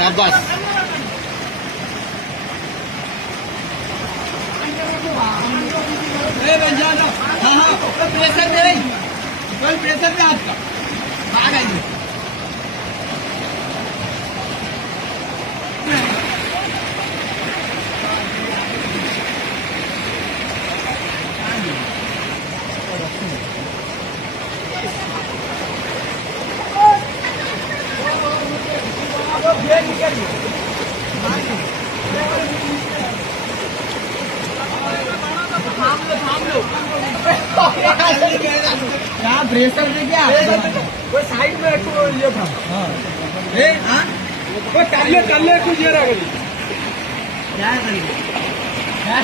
शाबाश। हाँ हाँ, प्रेशर दे रही, कोई प्रेशर पे आपका आ गई। क्या प्रेशर दे क्या वो साइड में रखो ये था। हाँ वो कर ले कुछ ये रहा क्या करिए क्या